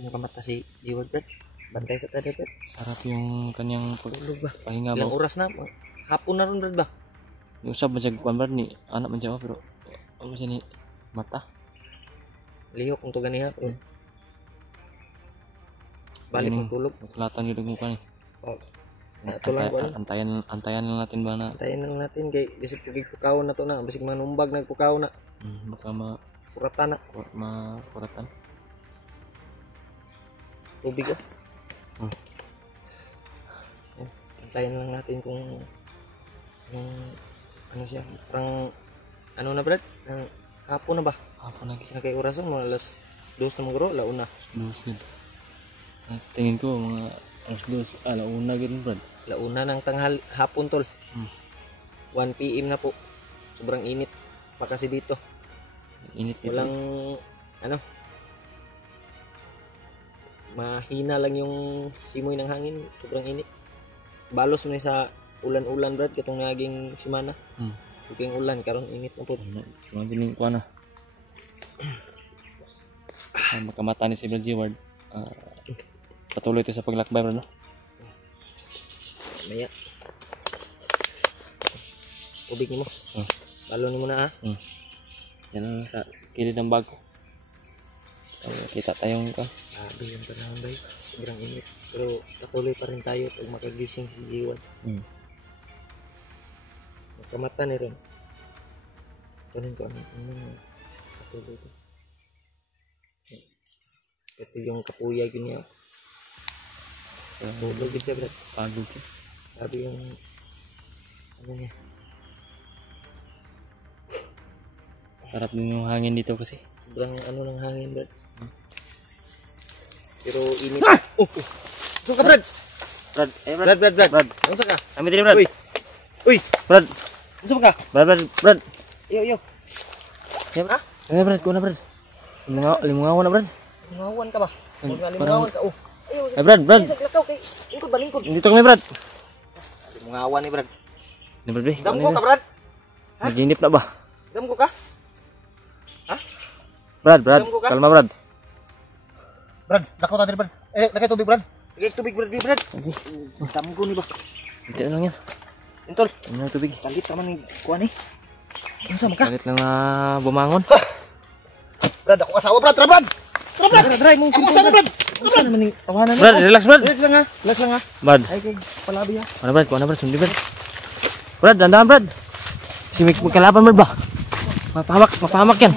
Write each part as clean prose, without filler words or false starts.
Mukamata si Jiwad, Brad. Bantay sa tada, Brad. Sarap yung kanyang Tulog ba? pahinga Ilang ba. oras na? Hapon na ron, Brad ba? Yung usap man siya kuan Brad ni anak man siya pero ano siya ni mata. Lihok kung to ganiha. Balik ng tulog. Matulatan yung mukha ni. Oh. Tulang ko Antayan lang natin ba na. Antayin lang natin kay bisig pugig pukaw na to na. Bisig manumbag nagpukaw na. Baka Kuratan na. makuratan. Tubig oh. Antayin lang natin kung ano siya. Parang ano na Brad? Hapon na ba? Hapon lagi. Kay oras mga alas 2 na magro, launa. 2 yun. Tingin ko mga alas 2, alauna gano'n Brad. Launa ng tanghal hapon tol. 1 PM na po. Sobrang init pa kasi dito. Init dito. Walang ano. Mahina lang yung simoy ng hangin, sobrang init. Balos man sa ulan-ulan Brad katong naging semana. Suking ulan karon init na po. Mga dining ko na. Makamata ni si Brad Jiward. Patuloy ito sa paglakbay bro no? Maya. Tubig ni mo. Balon ni mo na ha. Yan ang kilid ng bago. Kita tayong ka. Grabe yung panahon bay. Sobrang init. Pero patuloy pa rin tayo pag makagising si Jiwan. Makamata ni rin. Kunin ko ano patuloy ito. Ito yung kapuyag niya. Pagod siya Brad. Pagod siya. Grabe yung ano niya. Sarap din yung hangin dito kasi. Sobrang ano ng hangin Brad. Pero init. Saan ka Brad? Brad. Ano ka? Kami din Brad. Uy. Brad. Saan ka? Brad. Iyo. Ha? Brad, ko na Brad. Limungawan na Brad. Limungawan ka ba? Limungawan ka. Ay Brad. Isag lakaw kay lingkod. Dito kami Brad. Limungawan ni Brad. Ni Brad. Dam ko ka Brad? Naginip na ba? Dam ko ka? Ha? Brad. Kalma Brad. Brad, dako ta diri Brad. Lakay tubig Brad. Lakay tubig Brad. Dam ko ni ba? Hindi lang yan. Intol. Ano tubig? Palit naman ni kuan ni. Unsa man ka? Kalit lang na bumangon. Brad, ako asawa Brad. Tara mong asawa Brad. Unsa naman ning tawanan ni? Brad, relax Brad. Relax lang ha. Brad. Ay kay palabi ha. Ano Brad, sundi Brad. Brad, dandan Brad. Si Mick magkalaban Brad ba? Mapahamak yan.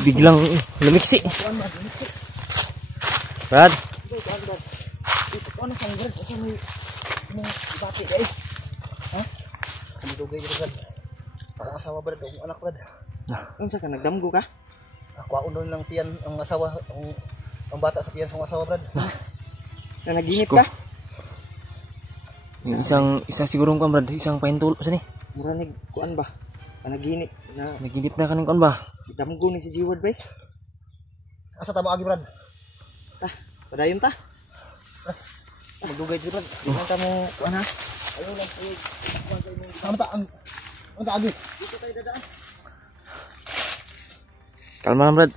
Biglang lumiksi. Brad. Ano sang Brad? Asa may bati ay? Ha? Ano dugay Brad? Ako asawa Brad, ako anak Brad. Unsa ka nagdamgo ka? Ako doon lang tiyan ang asawa, ang bata sa tiyan sa asawa Brad. Na naginip ka? Yung isa siguro kuan Brad, isang pahintul sa ni. Mura ni kuan ba? Panaginip na naginip na kaning kuan ba? Damgo ni si Jiwad bay. Asa tama agi Brad? Padayon ta. Magdugay Brad. Di man ta mo kuan ha. Ayo lang ay kuan kay mo. Tama ta ang agi. Dito tayo dadaan. Kalma lang Brad.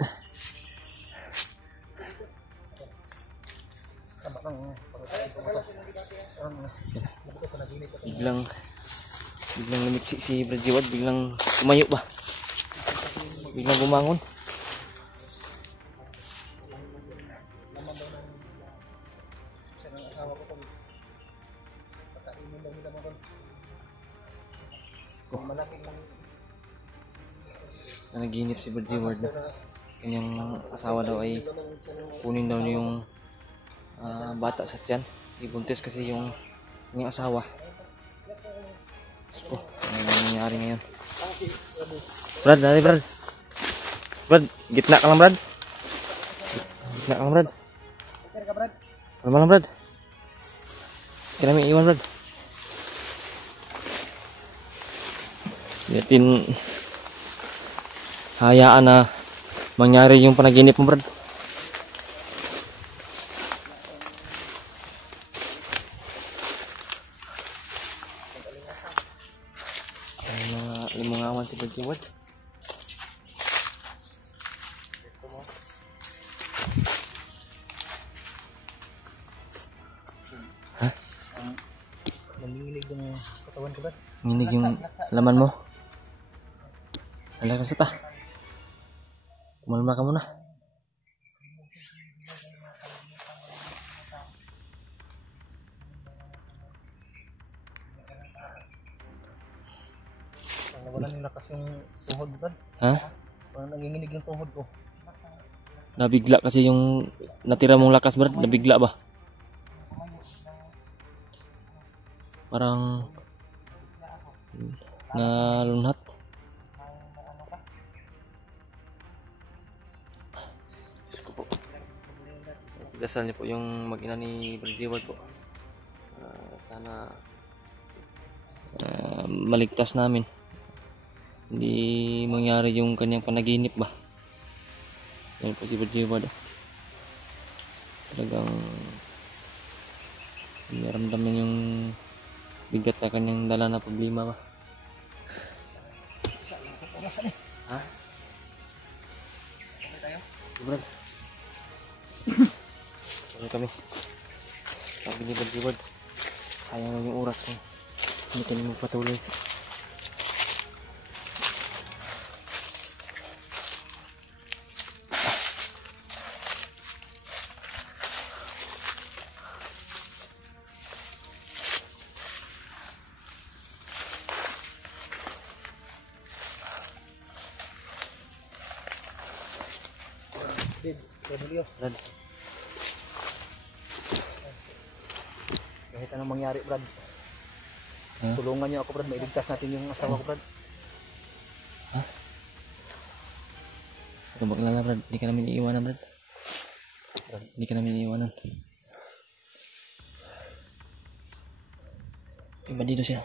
Biglang lumiksi si Brad Jiwad, biglang tumayo ba? Biglang bumangon. Naginip si Brad Jiwad na kanyang asawa daw ay kunin daw niya yung bata sa tiyan. Si buntis kasi yung kanyang asawa. Oh, ano nangyayari ngayon? Brad, dali Brad. Brad, gitna ka lang Brad. Gitna ka lang Brad. Kalma lang Brad. Kaya namin iwan Brad. Yatin hayaan na mangyari yung panaginip mo Brad. Limungawan si Brad Jiwad. Brad. Nginig yung laman mo. Halakan sa ta. Kumalma ka muna. Wala nang lakas yung tuhod, Brad. Ha? Wala nanginginig yung tuhod ko. Nabigla kasi yung natira mong lakas, Brad. Nabigla ba? Parang nalunhat. Diyos ko po. Dasal niyo po yung mag-ina ni Brad Jeward po. Sana maligtas namin. Hindi mangyari yung kanyang panaginip ba. Yan po si Brad Jeward. Talagang naramdaman yung bigat na kanyang dala na problema ba. Ha? Okay tayo? Brad. Sorry kami. Sabi ni Brad Jeward, sayang lang yung oras mo. Hindi kami magpatuloy. Cornelio. Brad, Kahit anong mangyari, Brad. Ha? Tulungan niyo ako, Brad. Mailigtas natin yung asawa ko, Brad. huwag maglala, Brad. Hindi ka namin iiwanan, Brad. Hindi ka namin iiwanan. Iba dito siya.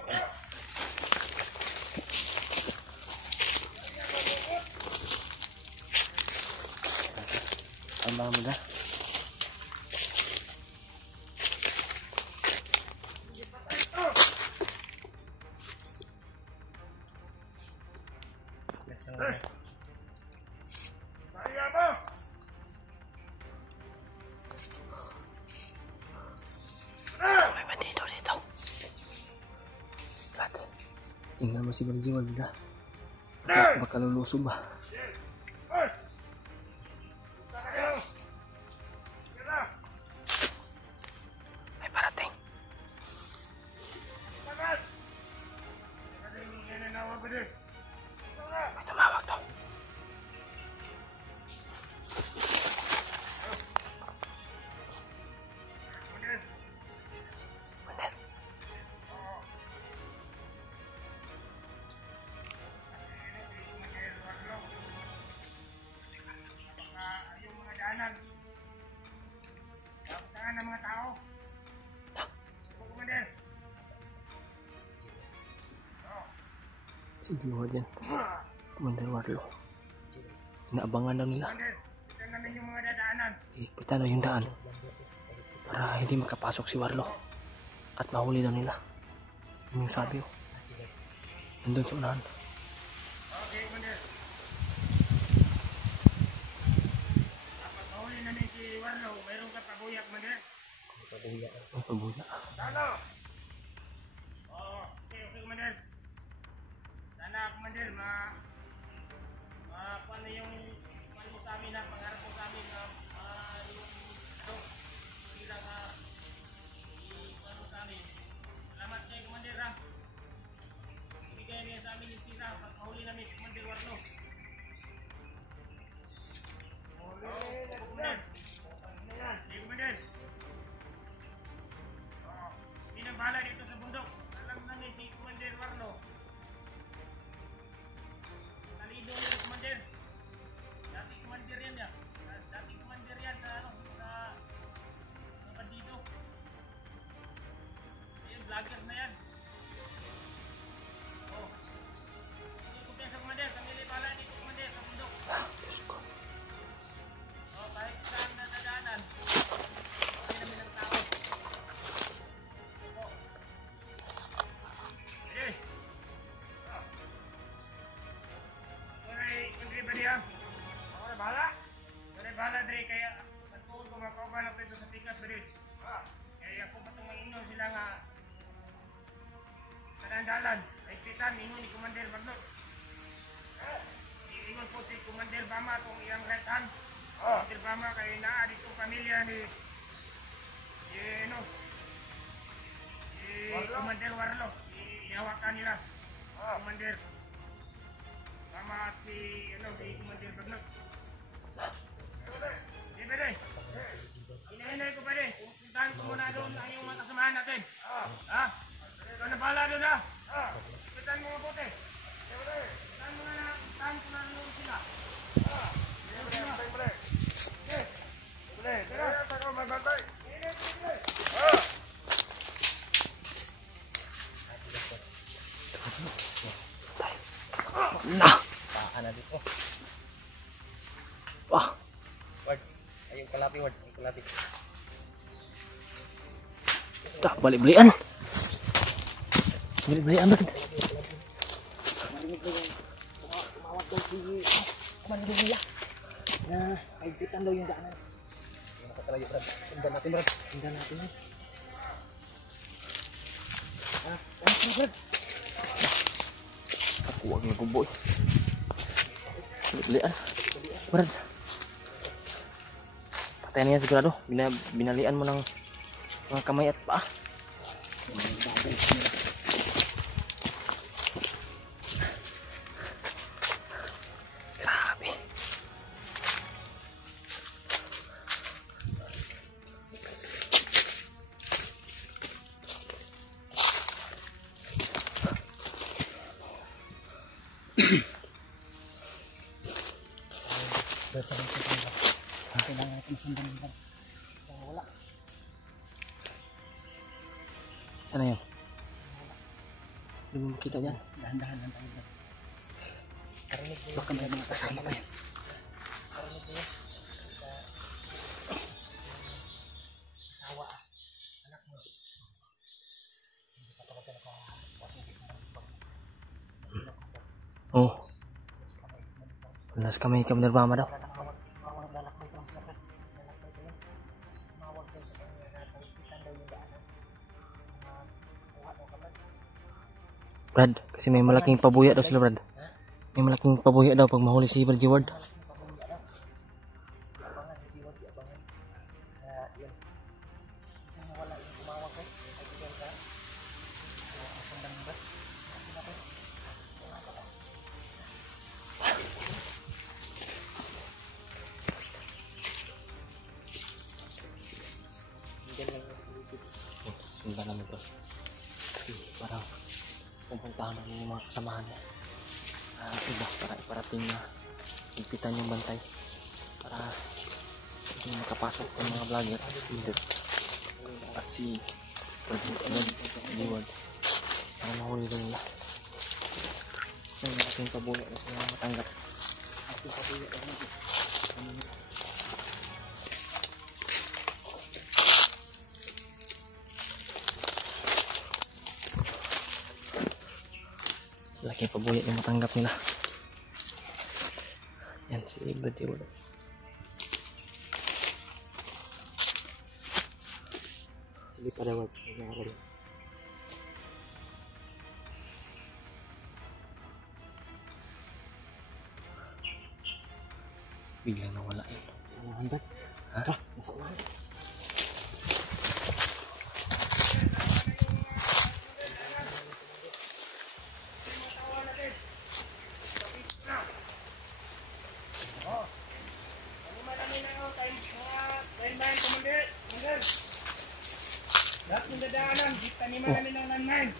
Ang mga mga. May bandito dito. Brad, tingnan mo si Brad Jeward na. Baka lulusob ba? May parating. May tumawag daw. Manel. Yung mga daanan. Kapuntahan ng mga tao. Kumander. Si Jeward yan. Commander Warlo. Inaabangan daw nila. Kumander. Ito namin yung mga dadaanan. Ipitan daw yung daan. Para hindi makapasok si Warlo. At mahuli daw nila. Yun yung sabi ko. Nandun sa unahan. Okay, Kumander. Dapat mahuli namin si Warlo. Mayroon ka pabuyak, Kumander. Ang pabuya. Sana. Oo. Okay, Kumander. Sana, Kumander, paano yung paano mo sa amin na pangarap mo sa amin na yung bilang paano sa amin. Salamat kayo, Kumander, ha. Ibigay niya sa amin yung tira pag mahuli namin si Kumander Warlo. Kumander. Hey, Kumander. Hindi nang bahala dito sa bundok. Alam namin si Kumander Warlo. Nalido niya si Kumander. Dati Kumander yan ya. Dati Kumander yan sa bandido. Ayun, vlogger na yan. Oh. Hindi ko sa Kumander. Kami bahala dito Kumander sa bundok. Diyos ko. Oh, kahit saan na nadaanan. Kami namin ang tao. Oh. Eh. Kundi ba niya? Ako na bahala. Ako na bahala, Dre. Kaya matuon ko makauban ako ito sa tikas, Dre. Kaya ako patong manginom sila nga dalan. Higpitan, ingon ni Commander Bagnot. Ingon po si Commander Bama itong iyang right hand. Commander Bama kay naa dito pamilya ni Commander Warlo. Ihawakan nila. Commander Bama at si Commander Bagnot. Di ba rin? Hinahinay ko pa rin. Puntahan ko muna doon ang iyong mga kasamahan natin. Ha? Ikaw na pala doon ha? Puntahan mo mabuti. Puntahan mo na, puntahan ko na doon sila. Nah. Paan na dito. Wah. Ward. Ayun kalapi, Ward. Ayun kalapi. Dah balik-balikan. Balik-balikan Brad. Tumawag daw si Commander nila. Na higpitan daw yung daanan. Hindi nakatalayo, Brad. Sundan natin, Brad. Sundan natin. Thanks na, Brad. Huwag na kumboy. Balik-balikan. Brad. Patayin niya sigurado. Binalian mo ng mga kamay at paa. Grabe. Kailangan natin sundan nila. Wala. Sana yun? Hindi mo makita dyan. Dahan-dahan lang tayo. Baka may mga kasama pa yan. Asawa, anak mo. Oh. Alas kamay Commander Bama daw. Brad, kasi may malaking pabuya daw sila, Brad. May malaking pabuya daw pag mahuli si Brad Ward. Sundan namin to. Kasi parang pupuntahan namin yung mga kasamahan niya. Iba para iparating na higpitan yung bantay para hindi makapasok yung mga vlogger at si Ward para mahuli doon nila. Yung malaking pabuya na sila matanggap. Laki pabuya yung matanggap nila. Yan si Brad Ward. Hindi pa daw nangyari. Biglang nawala yun. Handat. Ha? Nasa ulan. Lahat ng dadaanan, taniman namin ng landmine.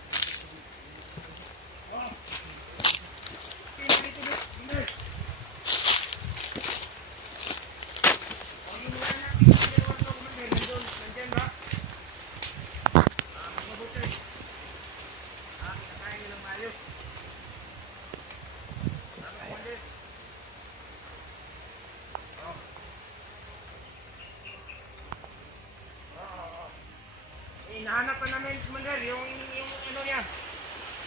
Hinahanap pa namin, Commander, yung ano niya,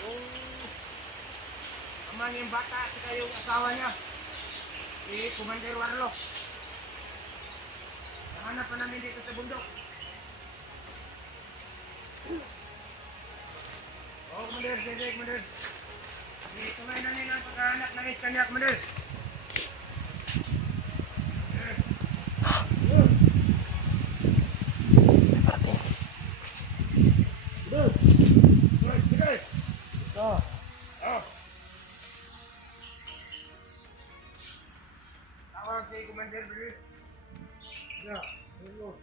yung ama niyang bata at saka yung asawa niya, si Commander Warlo. Hinahanap pa namin dito sa bundok. Oo, Commander. Sige, Commander. Tuloy na nila ang paghahanap ng iskanya, Commander. Tawag si Commander, bilis. Ya, hello.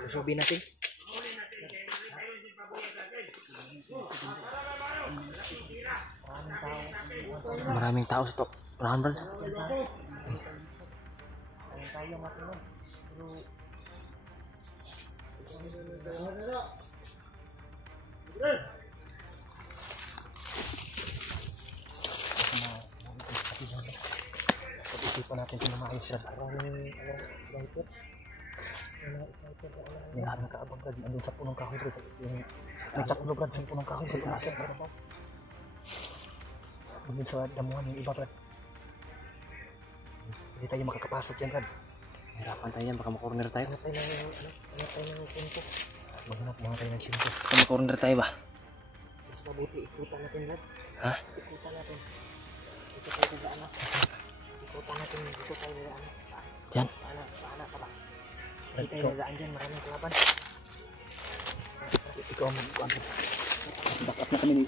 Lusobin natin. Maraming tao sa to. Unahan, Brad. Tayo matulog. Pero pag-isipan natin ito na maayos siya. May nakaabang Brad. Andun sa punong kahoy Brad. May tatlo Brad sa punong kahoy sa taas. Andun sa damuhan yung iba Brad. Hindi tayo makakapasok yan Brad. Hirapan tayo yan. Baka makorner tayo. Hanap tayo ng punto. Maghanap mga tayo ng sinto. Baka makorner tayo ba? Mas mabuti ikutan natin Brad. Ha? Ikutan natin. Dito tayo nila ikutan natin. Dito tayo nila Diyan? Paana ka ba? Hindi tayo nalaan dyan. Maraming kalaban. Ikaw ang mag-ikuan. Back up na kami ni